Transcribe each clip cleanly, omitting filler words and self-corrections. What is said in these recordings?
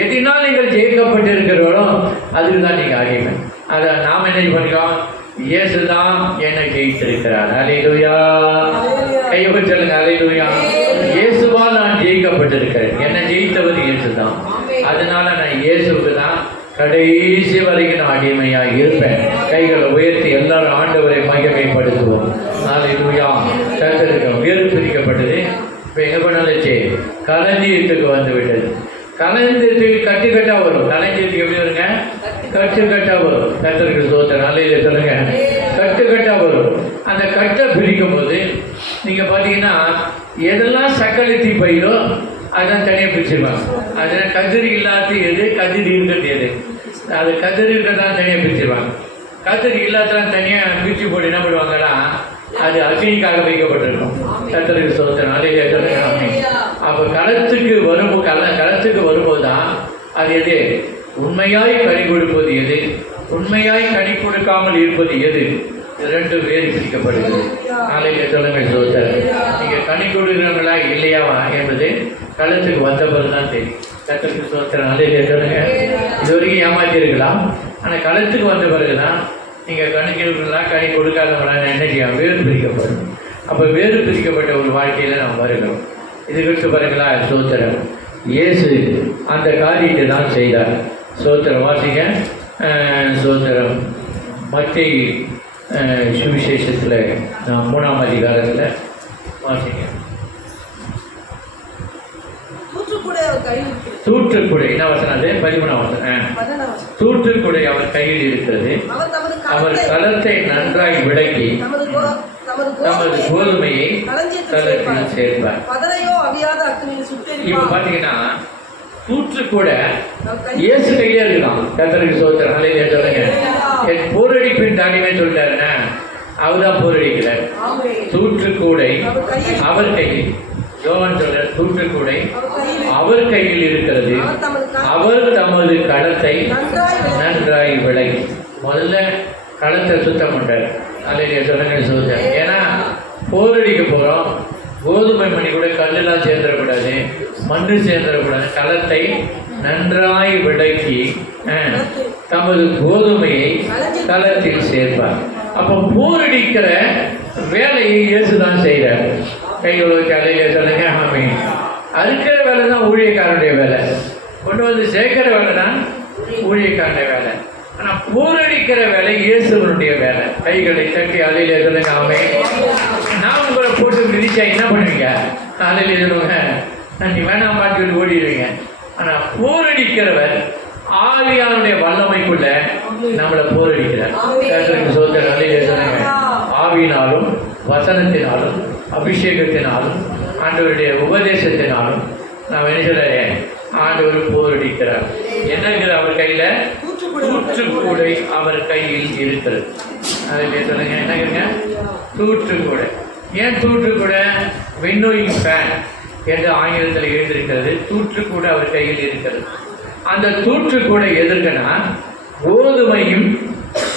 எதினால் நீங்கள் ஜெயிக்கப்பட்டிருக்கிறோம் அதுக்கு தான் நீங்கள் அடிமை. அதை நாம் என்ன பண்ணுறோம்? இயேசு தான் என்னை ஜெயித்திருக்கிறார். அல்லேலூயா. கையை சொல்லுங்க. அல்லேலூயா. இயேசுவால் நான் ஜெயிக்கப்பட்டிருக்கிறேன். என்னை ஜெயித்தவர் இயேசு தான். அதனால நான் இயேசுக்கு தான் கடைசி வரைக்கும் நான் அடிமையாக இருப்பேன். கைகளை உயர்த்தி எல்லாரும் ஆண்டவரை மகிமைப்படுத்துவோம். அல்லேலூயா. கர்த்தருக்கு வேறு பிரிக்கப்பட்டது. இப்போ எங்கே பண்ணாச்சு? களஞ்சியத்துக்கு வந்து விட்டது. களஞ்சியத்துக்கு கட்டுக்கட்டா வரும். களஞ்சியத்துக்கு எப்படி வருங்க? கட்டுக்கட்டா வரும். கர்த்தருக்கு ஸ்தோத்திரம். அல்லேலூயா சொல்லுங்க. கட்டுக்கட்டா வரும். அந்த கட்டை பிரிக்கும் போது நீங்கள் பார்த்தீங்கன்னா எதெல்லாம் சக்களத்தி பயிரோ அதான் தனியாக பிரிச்சிருவாங்க. அதில் கதிர் இல்லாத எது, கதிர் இருக்கிறது எது, அது கதிர் இருக்கிறதான் தனியாக பிரிச்சிருவாங்க. கதிர் இல்லாதான் தனியாக பிரித்து போட்டு என்ன பண்ணுவாங்கன்னா அது அக்னிக்காக வைக்கப்பட்டிருக்கும். கர்த்தருக்கு ஸ்தோத்திரம். அல்லேலூயா சொல்லுங்க. அப்போ களத்துக்கு வரும்போது தான் அது எது உண்மையாய் கனி கொடுப்பது எது, உண்மையாய் கனி கொடுக்காமல் இருப்பது எது, ரெண்டு வேறு பிரிக்கப்படுகிறது. நாளைக்கு சொல்லுங்க ஸ்தோத்திரம். நீங்கள் கனி கொடுக்குறவங்களா இல்லையாவா என்பது களத்துக்கு வந்த பிறகு தான் தெரியும். கர்த்தருக்கு ஸ்தோத்திரம். அல்லேலூயா சொல்லுங்க. இது வரைக்கும் ஏமாற்றிருக்கலாம். ஆனால் களத்துக்கு வந்த பிறகு தான் நீங்கள் கணிக்கிறவங்களா கனி கொடுக்காதவங்களா என்ன செய்யலாம்? வேறு பிரிக்கப்படும். அப்போ வேறு பிரிக்கப்பட்ட ஒரு வாழ்க்கையில் நாம் வருகிறோம். இதுக்கு பாருங்களா ஸ்தோத்திரம். இயேசு அந்த காரியத்தை தான் செய்தார். ஸ்தோத்திரம். வாசிங்க. ஸ்தோத்திரம். மத்தேயு சுவிசேஷத்தில் 3ஆம் அதிகாரத்தில் வாசிங்க. தூற்றுக்குடை என்ன வசனம்? அது 13ஆம் வசனம். தூற்றுக்குடை அவர் கையில் இருக்கிறது. அவர் களத்தை நன்றாய் விளக்கி நமது கோதுமையை களத்தில் சேர்ப்பார். இப்ப பாத்தீங்கன்னா தூற்றுக்கூட இயேசு கையிலே இருக்கலாம். கர்த்தருக்கு ஸ்தோத்திரம். அல்லேலூயா சொல்லுங்க. என் போரடிப்பின் தாண்டிமே சொல்லிட்டாருன்னா அவர்தான் போரடிக்கிறார். தூற்றுக்கூடை அவர் கையில். யோவான் சொல்ற தூற்றுக்கூடை அவர் கையில் இருக்கிறது. அவர் தமது களத்தை நன்றாய் விளக்கி முதல்ல களத்தை சுத்தம் பண்றார். அல்லேலூயா சொல்லுங்க ஸ்தோத்திரம். ஏன்னா போரடிக்க போறோம். கோதுமை மணி கூட கல்லெல்லாம் சேர்ந்துடக்கூடாது, மண்ணு சேர்ந்துடக்கூடாது. களத்தை நன்றாய் விளக்கி தமது கோதுமையை களத்தில் சேர்ப்பார். அப்போ போரடிக்கிற வேலையை இயேசுதான் செய்கிறார். கைகளை வச்சு அல்லேலூயா சொல்லுங்க. ஆமென். அறுக்கிற வேலை தான் ஊழியக்காரனுடைய வேலை. கொண்டு வந்து சேர்க்கிற வேலை தான் ஊழியக்காரனுடைய வேலை. ஆனால் போரடிக்கிற வேலை இயேசுவனுடைய வேலை. கைகளை தட்டி அல்லேலூயா சொல்லுங்க. ஆமென். நான் உங்களை போட்டு மிதிச்சா என்ன பண்ணுவீங்க? அல்லேலூயா சொல்லுங்க. நீ வேணாம் பாட்டு ஓடிடுவீங்க. ஆனால் போரடிக்கிறவர் ஆவியானுடைய வல்லமைக்குள்ள நம்மளை போரடிக்கிறார். கர்த்தருக்கு ஸ்தோத்திரம். அல்லேலூயா சொல்லுங்க. ஆவியினாலும் வசனத்தினாலும் அபிஷேகத்தினாலும் ஆண்டவருடைய உபதேசத்தினாலும் நாம் என்ன சொல்றேன்? ஆண்டவர் போரடிக்கிறார். என்னங்கிற அவர் கையில தூற்றுக்கூடை அவர் கையில் இருக்கிறது. அதில் சொல்லுங்க. என்னங்க தூற்றுக்கூடை? ஏன் தூற்றுக்கூடை? வின்னோயிங் ஃபேன் என்று ஆங்கிலத்தில் எழுந்திருக்கிறது. தூற்றுக்கூடை அவர் கையில் இருக்கிறது. அந்த தூற்றுக்கூடை எதற்குன்னா கோதுமையும்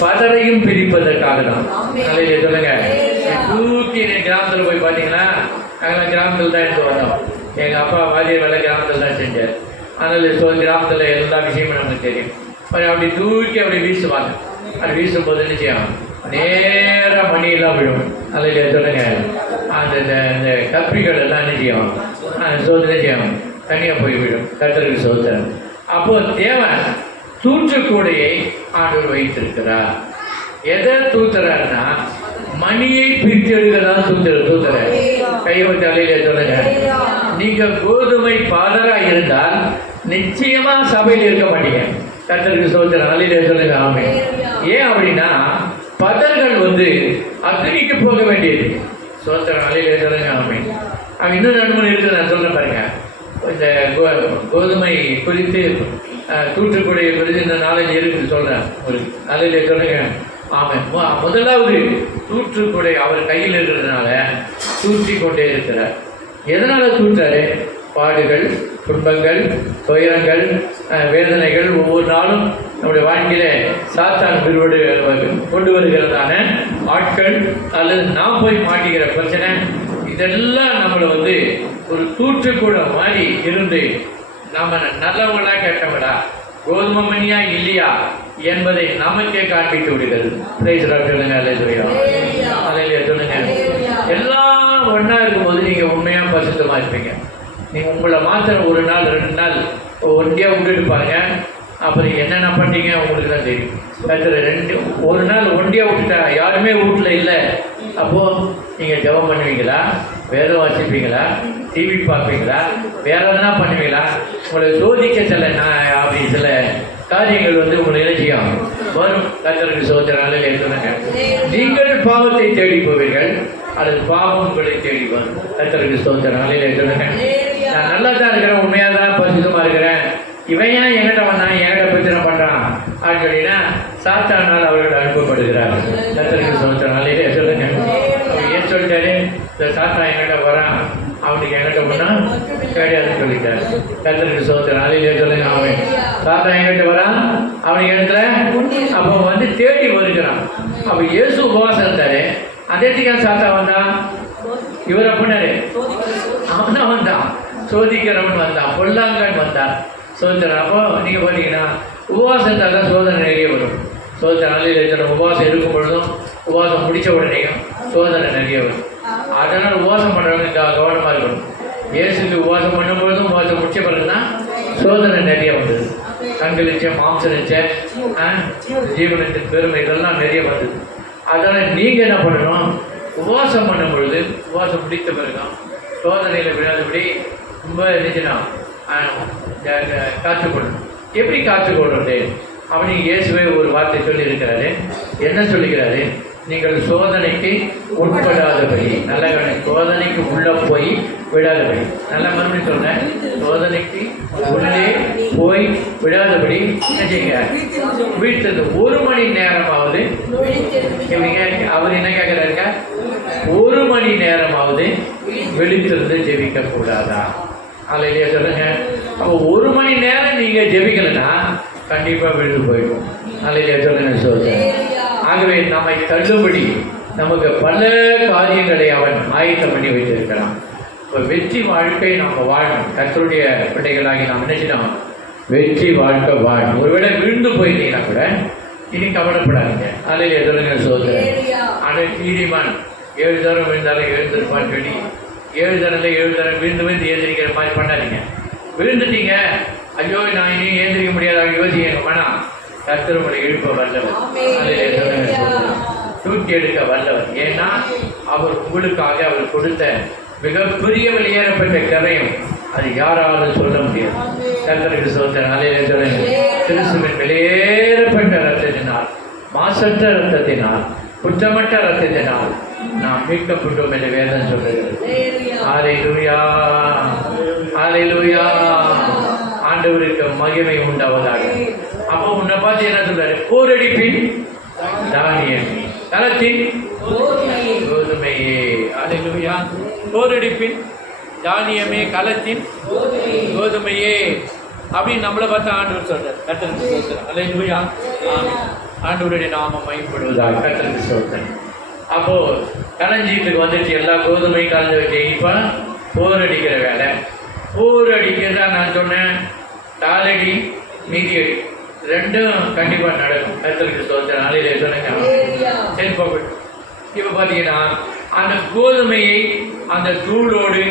பதரையும் பிரிப்பதற்காக தான். அதில் சொல்லுங்க. தூக்கி கிராமத்தில் போய் பார்த்தீங்கன்னா நாங்களாம் கிராமத்தில் தான் எடுத்து வந்தோம். எங்கள் அப்பா வாதிய வேலை கிராமத்தில் தான் செஞ்சார். அதனால் கிராமத்தில் எல்லா விஷயமும் நமக்கு தெரியும். அப்படி தூக்கி அப்படி வீசுவாங்க. அப்படி வீசும்போது என்ன செய்யும்? நேராக மணியெல்லாம் விழும். அதில் சொல்லுங்க. அந்த கப்பிகள் எல்லாம் என்ன செய்யும்? சோதனை செய்யும், தனியாக போய் விடும். கர்த்தருக்கு ஸ்தோத்திரம். அப்போ தேவன் தூற்றுக்கூடையை ஆண்டவர் வைத்திருக்கிறார். எதை தூத்துறாருன்னா மணியை பிரித்து எடுக்கதான் தூத்துற. கைவச்சு அல்லேலூயா சொல்லுங்க. நீங்க கோதுமை பாதரா இருந்தால் நிச்சயமா சபையில் இருக்க மாட்டீங்க. கர்த்தருக்கு ஸ்தோத்திரம். அல்லேலூயா சொல்லுங்க. ஆமென். ஏன் அப்படின்னா பதர்கள் அக்னிக்கு போக வேண்டியது. ஸ்தோத்திரம். அல்லேலூயா சொல்லுங்க. ஆமென். அவன் இன்னும் நன்மை இருக்குது. நான் சொல்றேன் பாருங்க. இந்த கோதுமை குறித்து தூற்றுக்குடைய குறித்து இந்த நாலேஜ் இருக்குது சொல்றேன் உங்களுக்கு. அல்லேலூயா சொல்லுங்க. ஆமாம். முதலாவது தூற்றுக்குடை அவர் கையில் இருக்கிறதுனால தூற்றி கொண்டே இருக்கிறார். எதனால தூற்றாரு? பாடுகள், துன்பங்கள், துயரங்கள், வேதனைகள் ஒவ்வொரு நாளும் நம்முடைய வாழ்க்கையில சாத்தான் கொண்டு வருகிறதான ஆட்கள் அல்லது நாம் போய் மாட்டிக்கிற பிரச்சனை, இதெல்லாம் நம்மளை ஒரு தூற்றுக்கூட மாதிரி இருந்து நம்ம நல்லவங்களா கெட்டவங்களா, கோதுமை மணியா இல்லையா என்பதை நமக்கே காண்பித்து விடுகிறது. சொல்லுங்க, அல்லேலூயா, அல்லேலூயா சொல்லுங்க. எல்லாம் ஒன்றா இருக்கும்போது நீங்கள் உண்மையாக பரிசுத்தமாக இருப்பீங்க. நீங்கள் உங்களை மாத்திரம் ஒரு நாள் 2 நாள் ஒண்டியாக விட்டுட்டு பாருங்க, அப்புறம் என்னென்ன பண்ணீங்க உங்களுக்கு தான் தெரியும். கர்த்தர் ஒரு நாள் ஒண்டியாக விட்டுட்டா, யாருமே வீட்டில் இல்லை, அப்போது நீங்கள் ஜெபம் பண்ணுவீங்களா, வேதம் வாசிப்பீங்களா, டிவி பார்ப்பீங்களா, வேற எதனா பண்ணுவீங்களா? உங்களை சோதிக்க சில அப்படி சில காரியங்கள் உங்களை இலட்சியம் வரும். கர்த்தருக்கு சோதனை சொல்லுங்க. நீங்கள் பாவத்தை தேடி போவீர்கள், அல்லது பாவம் உங்களை தேடி வரும். கர்த்தருக்கு சோதனை சொல்லுங்க. நான் நல்லா தான் இருக்கிறேன், உண்மையாக தான் பரிசுத்தமாக இருக்கிறேன், இவன் ஏன் என்கிட்ட வந்தான், என்கிட்ட பிரச்சனை பண்ணுறான் அப்படின்னு சொல்லினா சாத்தானால் அவர்கள் அனுப்பப்படுகிறார். கர்த்தருக்கு சோதனை சொல்லுங்க. அவர் ஏன் சொல்லிட்டாரு, இந்த சாத்தா என்கிட்ட வரான், அவனுக்கு என்கிட்ட பண்ணா கிடையாதுன்னு சொல்லிட்டாரு. கர்த்தருக்கு சோதனை சொல்லுங்க. அவன் சாத்தா என்கிட்ட வரான், அவனுக்கு இடத்துல அப்போ தேடி வருகிறான். அப்போ இயேசு உபவாசம் இருந்தாரு, அதேத்துக்கான சாத்தா வந்தான், இவர் அப்படின்னாரு, அவன் தான் வந்தான், சோதிக்கிறவன் வந்தான், பொல்லாங்கன் வந்தான், சோதனை. அப்போ நீங்கள் பார்த்தீங்கன்னா உபவாசம் இருந்தால் தான் சோதனை நிறைய வரும். சோதனை நாளில் உபவாசம் இருக்கும் பொழுதும் உபவாசம் முடித்த உடனேயும் சோதனை நிறைய வரும். அதனால் உபவாசம் பண்ணுறவங்க கவனமாக இருக்கணும். இயேசுக்கு உபவாசம் பண்ணும் பொழுதும் உபவாசம் முடிச்ச பிறகு தான் சோதனை நிறைய வந்தது. கண்களிச்ச, மாம்சனிச்ச, ஜீவனத்தின் பெருமை இதெல்லாம் நிறைய வந்தது. அதனால் நீங்கள் என்ன பண்ணணும், உபவாசம் பண்ணும் பொழுது உபவாசம் முடித்த பிறகும் சோதனையில் விடாதபடி ரொம்ப இருந்துச்சுன்னா காத்துக்கொள்ளணும். எப்படி காத்துக்கொள்றது அப்படின்னு இயேசுவே ஒரு வார்த்தை சொல்லி இருக்கிறாரு. என்ன சொல்லிக்கிறாரு, நீங்கள் சோதனைக்கு உட்படாதபடி, நல்ல சோதனைக்கு உள்ள போய் விடாதபடி, நல்ல மறுபடியும் சொல்றேன், சோதனைக்கு உள்ளே போய் விடாதபடி வீட்டில் 1 மணி நேரமாவது, அவர் என்ன கேட்கிறாருங்க, 1 மணி நேரமாவது விழித்திருந்து ஜெபிக்க கூடாதா? அல்லையா சொல்லுங்க. அப்போ 1 மணி நேரம் நீங்க ஜெபிக்கலன்னா கண்டிப்பா விழுந்து போயிடும். அல்லையா சொல்லுங்க. சொல்றேன். ஆகவே நம்மை தள்ளுபடி நமக்கு பல காரியங்களை அவன் ஆயத்தம் பண்ணி வைத்திருக்கிறான். இப்போ வெற்றி வாழ்க்கை நம்ம வாழணும். கர்த்தருடைய பிள்ளைகளாகி நாம் நினைச்சிட்டோம், வெற்றி வாழ்க்கை வாழணும். ஒருவேளை விழுந்து போயிருந்தீங்கன்னா கூட இனி கவலைப்படாதீங்க. அல்லையா சொல்லுங்க. சொல்றேன். ஆனால் நீதிமான் 7 தரம் விழுந்தாலும் எழுந்திருப்பான்னு சொல்லி 7 தரத்தில் 7 தரம் விழுந்து ஏந்திரிக்கிற மாதிரி பண்ணாதீங்க. விழுந்துட்டீங்க, ஐயோ நான் இனி ஏந்திரிக்க முடியாது அவங்க யோசிக்க வேணாம். கர்த்தர் உங்களை எழுப்ப வல்லவர், தூக்கி எடுக்க வல்லவர். ஏன்னா அவர் உங்களுக்காக அவர் கொடுத்த மிகப்பெரிய வெளியேறப்பட்ட கரையும் அது யாராலும் சொல்ல முடியாது. கர்த்தருக்கு சோதனை. அலையில சொல்லுங்க. கிறிஸ்துவின் வெளியேறப்பட்ட ரத்தத்தினால், மாசற்ற ரத்தத்தினால், குற்றமற்ற ரத்தத்தினால் நாம் மீட்கப்பட்டோம் என்று வேதம் சொல்லுகிறது. ஹல்லேலூயா, ஹல்லேலூயா. ஆண்டவருக்கு மகிமை உண்டாவதாக. அப்போ உன்னை பார்த்து என்ன சொல்றாரு, போரடிப்பின் தானியம், களத்தின் கோதுமையே. ஹல்லேலூயா. போரடிப்பின் தானியமே, களத்தின் கோதுமையே அப்படின்னு நம்மளை பார்த்து ஆண்டவர் சொல்றாரு. கர்த்தருக்கு ஸ்தோத்திரம். ஹல்லேலூயா. ஆண்டவருடைய நாமம் மகிமைப்படுவதாக. கர்த்தருக்கு ஸ்தோத்திரம். அப்போ களஞ்சியத்துக்கு வந்துட்டு எல்லா கோதுமையும் கலந்து வச்சு இப்போ போர் அடிக்கிற வேலை. போர் அடிக்கிறதா நான் சொன்னேன், காலடி மீதியடி ரெண்டும் கண்டிப்பாக நடக்கும். கர்த்தருக்கு ஸ்தோத்திரம். நாளையிலே சொன்னேங்க. சரி போகட்டும். இப்போ பார்த்தீங்கன்னா அந்த கோதுமையை அந்த தூளோடு,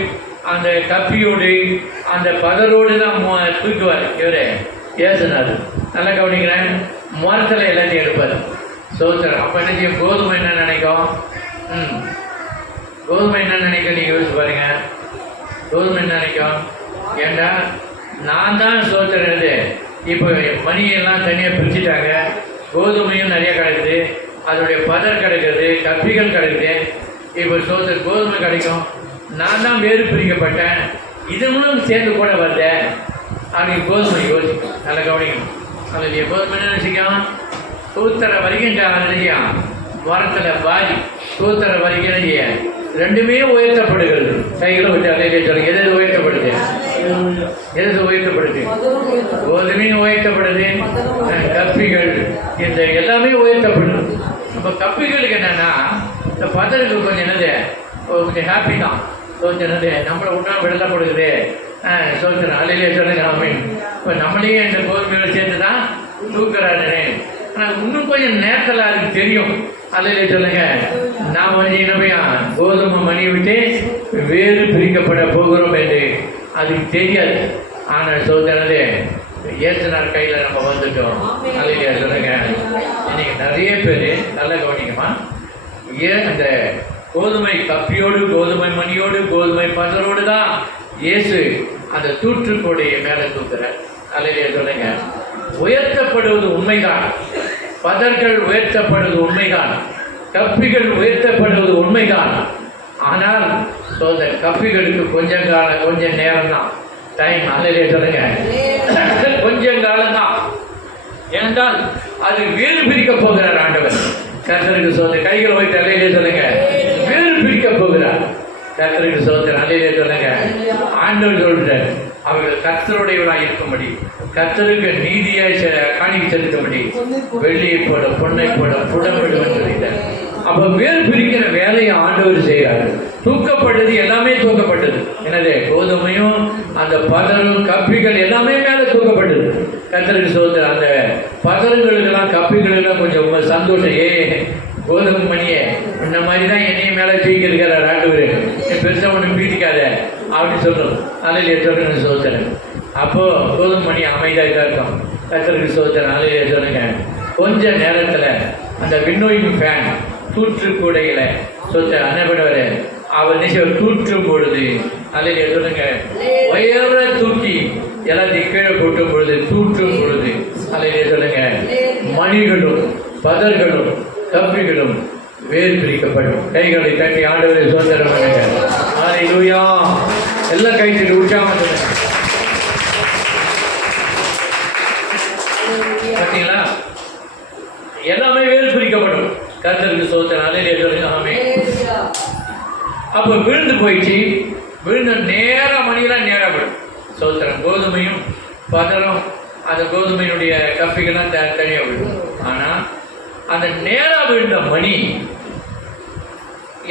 அந்த கப்பியோடு, அந்த பதரோடு தான் தூக்குவார் இவரே ஏசுனார். நல்லா கவனிக்கிறேன். மரத்தில் எல்லாத்தையும் எடுப்பார். சோத்திரம். அப்போ என்ன செய்யும், கோதுமை என்ன நினைக்கும், கோதுமை என்ன நினைக்கும் நீங்கள் யோசிச்சு பாருங்க. கோதுமை என்ன நினைக்கும், ஏண்டா நான் தான் சோத்திரது, இப்போ மணியெல்லாம் தனியாக பிரிச்சுட்டாங்க, கோதுமையும் நிறைய கிடைக்குது, அதோடைய பதர் கிடைக்கிறது, கப்பிகள் கிடைக்குது, இப்போ சோத்திர கோதுமை கிடைக்கும், நான் தான் வேறு பிரிக்கப்பட்டேன், இதுங்களும் சேர்ந்து கூட வந்தேன் அப்படின்னு கோதுமை யோசிக்கும். நல்லா கவனிக்கணும். அதில் கோதுமை என்ன நினைச்சிக்கும், தூத்தர வரைக்கும் நினைச்சியான், மரத்தில் பாதி தூத்தர வரைக்கும் நினைச்சிய ரெண்டுமே உயர்த்தப்படுகிறது. கைகளை விட்டு அலையிலே சொல்லுங்க. எது உயர்த்தப்படுது, எது உயர்த்தப்படுது, கோதுமையும் உயர்த்தப்படுது, கப்பிகள் இந்த எல்லாமே உயர்த்தப்படுது. இப்போ கப்பிகளுக்கு என்னன்னா இந்த பதருக்கு கொஞ்சம் என்னது, கொஞ்சம் ஹாப்பி தான், கொஞ்சம் என்னது நம்மளை உடனே விடலை கொடுக்குது, சோத்திரம் அலையிலே சொல்லுங்க ஆமீன். இப்போ நம்மளையும் இந்த கோதுமையோட சேர்த்து தான் தூக்குறாரு. ஆனால் இன்னும் கொஞ்சம் நேரத்தில் அதுக்கு தெரியும். அலையிலே சொல்லுங்க, நாம் வந்து என்னமையா கோதுமை மணி விட்டு வேறு பிரிக்கப்பட போகிறோம் என்று அதுக்கு தெரியாது. ஆனால் சோதனது ஏசுனார் கையில் நம்ம வந்துட்டோம். அலையிலே சொல்லுங்க, இன்னைக்கு நிறைய பேர் நல்லா கவனிக்குமா, ஏன் அந்த கோதுமை கப்பியோடு கோதுமை மணியோடு கோதுமை பதரோடு தான் இயேசு அந்த தூற்றுக்கோடையை மேலே தூக்குறார். அலையிலே சொல்லுங்க, உயர்த்தப்படுவது உண்மைதான், பதர்கள் உயர்த்தப்படுவது உண்மைதான், கப்பிகள் உயர்த்தப்படுவது உண்மைதான். ஆனால் கப்பிகளுக்கு கொஞ்சம் நேரம் தான் டைம். அலையிலே சொல்லுங்க, கொஞ்சம் காலம் தான். ஏனென்றால் அது வேறு பிரிக்க போகிறார் ஆண்டவர். கர்த்தருக்கு சோதனை கைகள் வைத்து அலையிலே சொல்லுங்க, வேறு பிரிக்க போகிறார். கர்த்தருக்கு சோதனை அலையிலே சொல்லுங்க, ஆண்டவர் சொல்றார் அவர்கள் கர்த்தருடையவராக இருக்கும்படி, கர்த்தருக்கு நீதியாய் காணிக்கை செலுத்தும்படி வெள்ளியை போட பொன்னை போட புடமிடுவன் சொல்லிட்டார். அப்ப வேறு பிரிக்கிற வேலையை ஆண்டவர் செய்கிறார். தூக்கப்பட்டது எல்லாமே தூக்கப்பட்டது. எனவே கோதுமையும் அந்த பதரும் கப்பிகள் எல்லாமே மேலே தூக்கப்பட்டது. கர்த்தருக்கு சோதனை அந்த பதறுங்களுக்கெல்லாம் கப்பிகளுக்கெல்லாம் கொஞ்சம் சந்தோஷம். கோதுமை மணியே இந்த மாதிரி தான் என்னையும் மேலே தூக்கி இருக்கிறார் ஆண்டவர், பெருசாக ஒன்று பீட்டிக்காத அப்படின்னு சொல்கிறோம். அலையிலே சொல்லுங்க சோதனை. அப்போது கோதுமை மணி அமைதியாக தான் இருக்கும். கர்த்தருக்கு சோதனை அலையிலே சொல்லுங்க, கொஞ்ச நேரத்தில் அந்த விண்ணோயிங் ஃபேன் தூற்றுக்கூடையில் சொத்த அன்னப்படுவார். அவர் நிச்சயம் தூற்றும் பொழுது அலையிலே சொல்லுங்க, உயர தூக்கி எல்லாத்தையும் கீழே கொட்டும் பொழுது தூற்றும் பொழுது அலையிலே சொல்லுங்க, மணிகளும் பதர்களும் கப்பிகளும் வேறு பிரிக்கப்படும். கைகளை கட்டி ஆண்டவரை சுதந்திரம் பண்ணுங்க. ஹல்லேலூயா. எல்லாம் கை தட்டி உற்சாகம் பார்த்தீங்களா? எல்லாமே வேறு பிரிக்கப்படும். கர்த்தருக்கு சோதனை அலையிலே சொல்லுங்க ஆமென். அப்போ விழுந்து போயிடுச்சு. விழுந்த நேரம் மணியெல்லாம் நேராக விடும். சோத்திரம் கோதுமையும் பதரும் அந்த கோதுமையினுடைய கப்பிகள்லாம் தனியாக விடும். ஆனால் அந்த நேராக விழுந்த மணி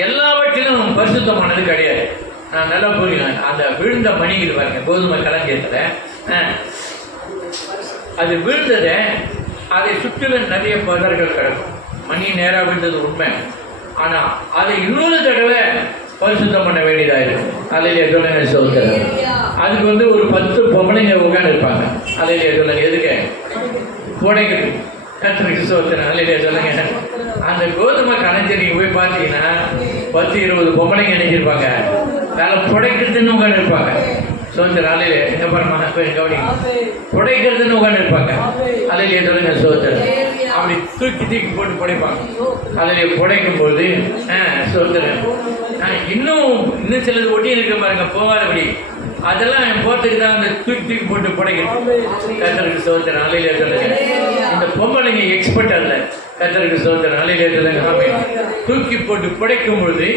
எல்லாவற்றிலும் பரிசுத்தமானது கிடையாது. நான் நல்லா புரியுங்க. அந்த விழுந்த மணி இது பாருங்க, கோதுமை களஞ்சியத்தில் அது விழுந்ததை அதை சுற்றிலும் நிறைய பதர்கள் கிடக்கும். மணி நேராக விழுந்தது உண்மை. ஆனால் அதை இன்னொரு தடவை பரிசுத்தம் பண்ண வேண்டியதாக இருக்கும். அலையிலே சொல்லுங்க சோதனை. அதுக்கு வந்து ஒரு 10 பொம்பளைங்க உட்காந்து இருப்பாங்க. அலையிலே சொல்லுங்க, எதுக்கு புடைக்குது. கர்த்தருக்கு சோதனை அலையிலே சொல்லுங்க. அந்த கோதுமை கலைஞர் நீங்கள் போய் பார்த்தீங்கன்னா 10-20 பொம்பளைங்க நினைச்சிருப்பாங்க, வேலை புடைக்கிறதுன்னு உட்காந்து இருப்பாங்க. சோதனை அலையிலே எங்க பாருமா கவனிங்க, புடைக்கிறதுன்னு உட்காந்து இருப்பாங்க. அலையிலே சொல்லுங்க சோதனை. அப்படி தூக்கி போட்டு புடைப்பாங்க. அதில் புடைக்கும் போது சோதனை இன்னும் சிலது ஒட்டி இருக்க பாருங்க, போகாதபடி அதெல்லாம் போகிறதுக்கு தான் அந்த தூக்கி போட்டு புடைக்கணும். கர்த்தருக்கு சோதனை அலையிலே சொல்லுங்க. இந்த பொம்பளைங்க எக்ஸ்பர்ட் அல்ல. கர்த்தருக்கு சோதனை அலையிலே சொல்லுங்க ஆமென். தூக்கி போட்டு புடைக்கும் பொழுது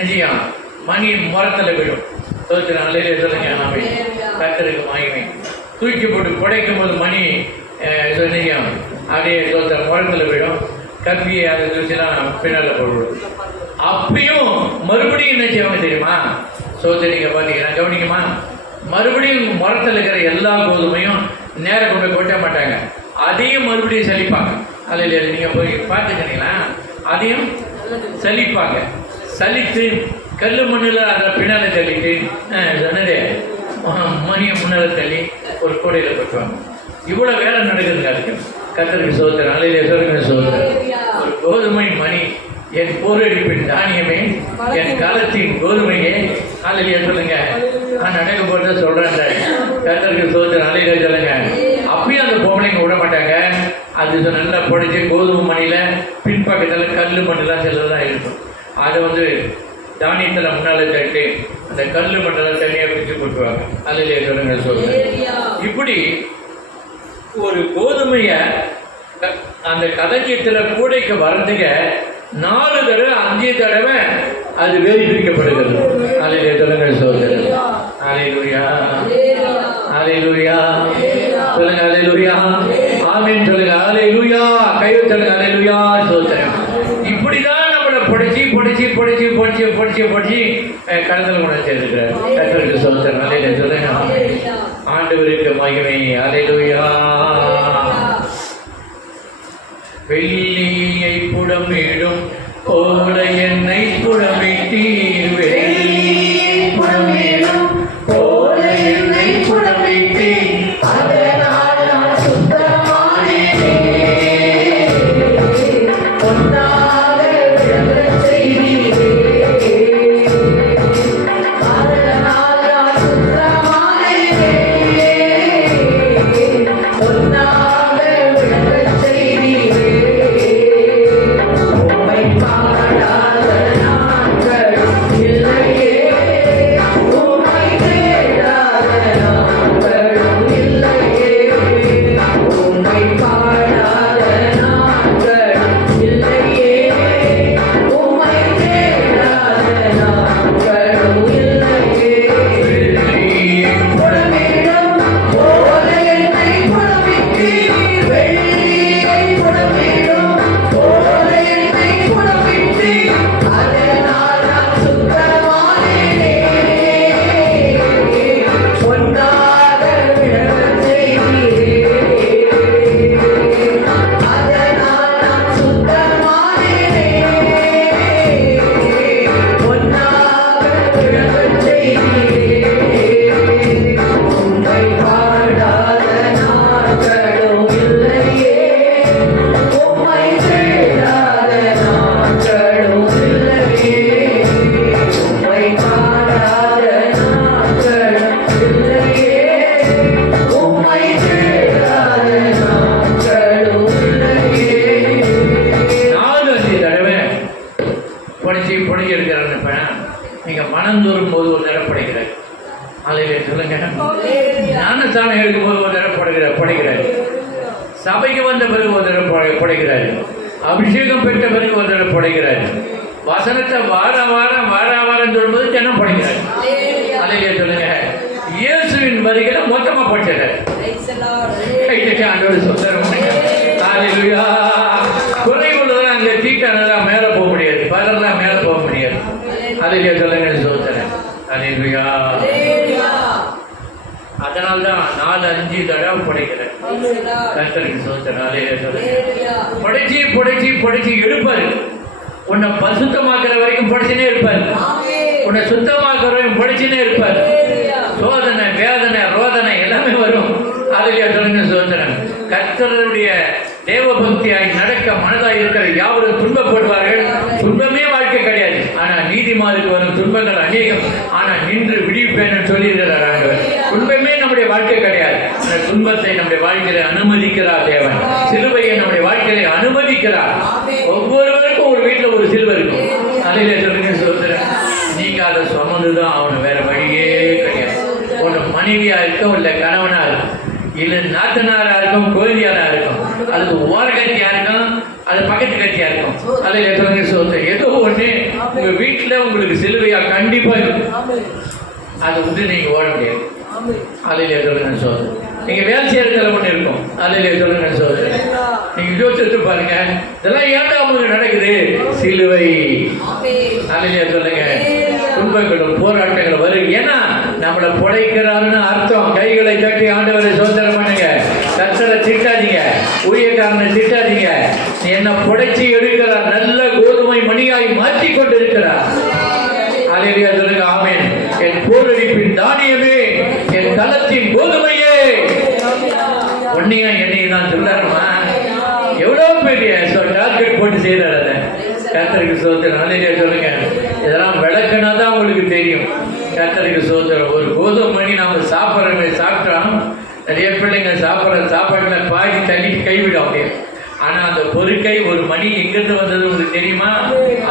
நிச்சயம் மணி மரத்தில் விடும். சோதனை அலையிலே சொல்லுங்க ஆமென். கர்த்தருக்கு மகிமை. தூக்கி போட்டு புடைக்கும் போது மணி நிச்சயம் அப்படியே சோதனை மரத்தில் விடும். கப்பியை அதை தூசிலாம் பின்னால் போடுவோம். அப்பயும் மறுபடியும் என்ன செய்வாங்க தெரியுமா? சோதனைங்க பார்த்தீங்கன்னா கவனிக்குமா, மறுபடியும் மரத்தில் இருக்கிற எல்லா கோதுமையும் நேரம் கொண்டு கொட்ட மாட்டாங்க. அதையும் மறுபடியும் சலிப்பாங்க. அதில் நீங்கள் போய் பார்த்துக்கிறீங்களா? அதையும் சலிப்பாங்க. சலித்து கல் மண்ணில் அதை பின்னால் தள்ளிட்டு சொன்னதே மணியை முன்னால் தள்ளி ஒரு கூடையில் கொட்டுவாங்க. இவ்வளோ வேலை நடக்குதுங்க. அதுக்கு கர்த்தருக்கு சோதனை அலையிலே சொல்லுங்க சோதனை. ஒரு கோதுமை மணி என் போரடிப்பின் தானியமே, என் காலத்தின் கோதுமையே அலையிலே சொல்லுங்க. நான் நடக்க போட்டு சொல்கிறேன். கர்த்தருக்கு சோதனை அலையிலே சொல்லுங்க. அப்பயும் அந்த பொம்பளைங்க விட மாட்டாங்க. அது நல்லா புடைச்சி கோதுமை மணியில் பின்பக்கத்தில் கல் மண்ணெலாம் சிலதெல்லாம் இருக்கும். அதை வந்து தானியத்தில் முன்னால் தட்டு அந்த கல் மண்ணெல்லாம் தனியாக பிடிச்சி போட்டுருவாங்க. அலையிலே சொல்லுங்க சொல்லுங்க. இப்படி ஒரு கோதுமையை அந்த களஞ்சியத்தில் கூடைக்கு வரதுக்கு 4 தடவை 5 தடவை அது வேறு பிரிக்கப்படுகிறது. அலையிலே சொல்லுங்க சோதனை. அலையிலுயா அலையிலுயா சொல்லுங்க. அலையிலுயா ஆமீன் சொல்லுங்க. அலையிலுயா கை சொல்லுங்க. அலையிலுயா சோதனை. இப்படிதான் நம்மளை படிச்சு கடத்தல் கொண்டு வச்சிருக்கிறார். கர்த்தருக்கு ஸ்தோத்திரம். அல்லேலூயா சொல்லுங்க. ஆண்டவருக்கு மகிமை. அல்லேலூயா. வெள்ளியை புடமிடும் போல என்னை புடமிட்டீர். வெள்ளியை புடமிடும் போல என்னை புடமிட்டீர். அதனால் நான் சுத்தமானேனே. பொன்னாக விளங்கச் செய்தீரே. அதனால் நான் சுத்தமானேனே. பொன்னாக விளங்கச் செய்தீரே. உம்மை பாடாத நாட்கள் இல்லையே. உம்மை தேடாத நாட்களும் இல்லையே. உம்மை பாடாத நாட்கள் இல்லையே. உம்மை தேடாத நாட்களும் இல்லையே. வெள்ளியை புடமிடும் போல என்னை புடமிட்டீர். வெள்ளியை புடமிடும் போல என்னை புடமிட்டீர். அதனால் நான் சுத்தமானேனே. பொன்னாக விளங்கச் செய்தீரே. அதனால் நான் சுத்தமானேனே. பொன்னாக விளங்கச் செய்தீரே. உம்மை பாடாத நாட்களும் இல்லையே. உம்மை தேடாத நாட்களும் இல்லையே. உம்மை பாடாத நாட்களும் இல்லையே. உம்மை தேடாத நாட்களும் இல்லையே. 4-5 தடவை படிச்சு எடுக்கிறாங்க. நீங்க மனம் தோறும் போது ஒரு தடவை படிக்கிறார். அலையில சொல்லுங்க. ஞானஸ்தானம் எடுக்கும் போது ஒரு தடவை படிக்கிறார். சபைக்கு வந்த பிறகு ஒரு தடவை படைக்கிறாரு. அபிஷேகம் பெற்ற பிறகு ஒரு தடவை படைக்கிறாரு. வசனத்தை வாரம் சொல்லும்போது ஜனம் படைக்கிறாரு. அலையில சொல்லுங்க. இயேசுவின் வருகையில மொத்தமா படிச்சாரு. குறைவுள்ளதான் அங்க தீட்டானதான் மேல போக முடியாது. பதறலாம் மேல போக முடியாது. அலையில சொல்லுங்க. சோதரன். அலையிலுயா. அதனால்தான் 4-5 தடவை படைக்கிறேன். கர்த்தருக்கு ஸ்தோத்திரம். அலையிலுயா சொல்லுங்க. படிச்சு எடுப்பாரு. உன்னை பசுத்தமாக்குற வரைக்கும் படிச்சுனே இருப்பாரு. உன்னை சுத்தமாக்குற வரைக்கும் படிச்சுனே இருப்பாரு. சோதனை, வேதனை, ரோதனை எல்லாமே வரும். அலையிலுயா சொல்லுங்க. சோதரன். கர்த்தருடைய தேவபக்தியாய் நடக்க மனதாய் இருக்கிற யாவரும் துன்பப்படுவார்கள். துன்பமே வாழ்க்கை கிடையாது. ஆனா நீதிமானுக்கு வரும் துன்பங்கள் அநேகம். ஆனா நின்று விடுவிப்பேன் சொல்லியிருக்கிறார் ஆண்டவர். துன்பமே நம்முடைய வாழ்க்கை கிடையாது. அந்த துன்பத்தை நம்முடைய வாழ்க்கையில அனுமதிக்கிறார் தேவன். சிலுவையை நம்முடைய வாழ்க்கையில அனுமதிக்கிறார். ஒவ்வொருவருக்கும் ஒரு வீட்டுல ஒரு சிலுவை இருக்கும். அதையில சொல்லுங்க. சொல்றேன். நீங்க அதை சுமந்துதான் அவனு. வேற வழியே கிடையாது. ஒன்று மனைவியா இருக்கும், இல்ல கணவனா இருக்கும், இல்ல நாத்தனாரா இருக்கும், கோயிலியாரா இருக்கும், அது ஓர கட்சியா இருக்கும், அது பக்கத்து கட்சியா இருக்கும். அதில் சொல்லுங்க. சொல்றேன். ஏதோ ஒண்ணு உங்க வீட்டுல உங்களுக்கு சிலுவையா கண்டிப்பா இருக்கும். அதை விட்டு நீங்க ஓட முடியாது. அதில் சொல்லுங்க. சொல்றேன். நீங்க வேலை செய்யறதுல ஒண்ணு இருக்கும். அதில் சொல்லுங்க. சொல்றேன். நீங்க யோசிச்சு பாருங்க. இதெல்லாம் ஏன்டா உங்களுக்கு நடக்குது? சிலுவை. அதில் சொல்லுங்க. துன்பங்களும் போராட்டங்கள் வரும். ஏன்னா நம்மளை புடைக்கிறாருன்னு அர்த்தம். கைகளை தட்டி ஆண்டவரை சோதனை பண்ணுங்க. கர்த்தரை திட்டாதீங்க. ஊழியக்காரனை திட்டாதீங்க. என்ன புடைச்சி எடுக்கிறார். நல்ல கோதுமை மணியாய் மாற்றி கொண்டு இருக்கிறார். அல்லேலூயா சொல்லுங்க. ஆமென். என் போரடிப்பின் தானியமே, என் களத்தின் கோதுமையே. ஒன்னையும் என்னையும் தான் சொல்றாருமா. எவ்வளவு பெரிய டார்கெட் போட்டு செய்யறாரு. அதை கர்த்தருக்கு ஸ்தோத்திரம். அல்லேலூயா சொல்லுங்க. இதெல்லாம் விளக்குனாதான் உங்களுக்கு தெரியும். கர்த்தருக்கு ஸ்தோத்திரம். ஒரு கோதுமை மணி நாம சாப்பிட்டோம். நிறைய பிள்ளைங்க சாப்பிட்ற சாப்பாட்டுல பாதி தள்ளிட்டு கைவிடும் அப்படியே. ஆனா அந்த பொருட்கை ஒரு மணி எங்கிருந்து வந்தது உங்களுக்கு தெரியுமா?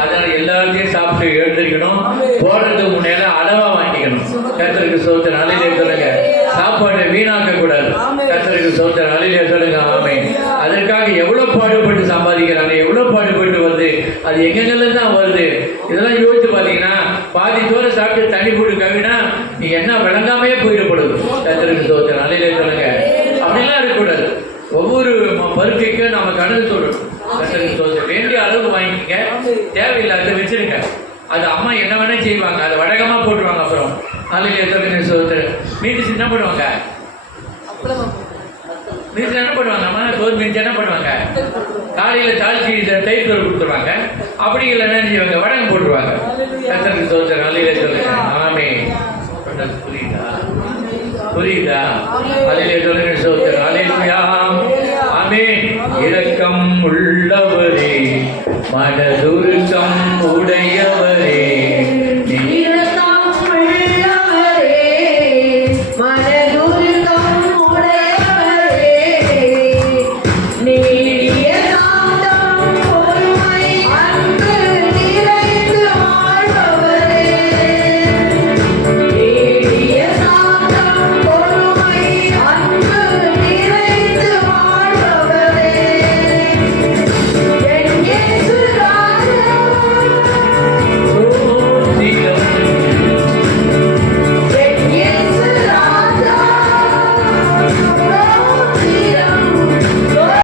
அதனால எல்லாத்தையும் சாப்பிட்டு எழுந்திருக்கணும். போடுறது முன்னேல அளவா வாங்கிக்கணும். கர்த்தருக்கு ஸ்தோத்திரம். அல்லேலூயா சொல்லுங்க. சாப்பாட்டை வீணாக்க கூடாது. கர்த்தருக்கு ஸ்தோத்திரம். அல்லேலூயா சொல்லுங்க. ஆமென். அதற்காக எவ்வளவு பாடுபட்டு சம்பாதிக்கிறாங்க, எவ்வளவு பாடுபட்டு வருது, அது எங்கெங்கெல்லாம் தான் வருது. இதெல்லாம் யோசிச்சு பாத்தீங்கன்னா பாதி தூரம் சாப்பிட்டு தண்ணி போட்டு கவினா நீ என்ன விளங்காமையே போயிடப்படுது. கர்த்தருக்கு ஸ்தோத்திரம். அல்லேலூயா சொல்லுங்க. அப்படிலாம் இருக்கக்கூடாது. ஒவ்வொரு பருக்கைக்கும் நம்ம கடந்து சொல்லணும். கர்த்தருக்கு ஸ்தோத்திரம். வேண்டிய அளவு வாங்கிக்க. தேவையில்லாத வச்சிருங்க. அது அம்மா என்ன வேணா செய்வாங்க, அது வடகமா போட்டுருவாங்க. அப்புறம் ஹல்லேலூயா சொல்லுங்க சகோதரர். மீட்டு என்ன பண்ணுவாங்க? மீட்டு என்ன பண்ணுவாங்க? அம்மா சோறு மீட்டு என்ன பண்ணுவாங்க? காலையில தாளிச்சி தயிர் சோறு கொடுத்துருவாங்க. அப்படி இல்லைன்னா செய்வாங்க, வடகம் போட்டுருவாங்க. கர்த்தருக்கு சகோதரர் ஹல்லேலூயா சொல்லுங்க. ஆமென். புரியுதா? புரியுதா? ஹல்லேலூயா சொல்லுங்க சகோதரர். ஹல்லேலூயா. ஆமென். இரக்கம் உள்ளவரே மனதுருக்கம்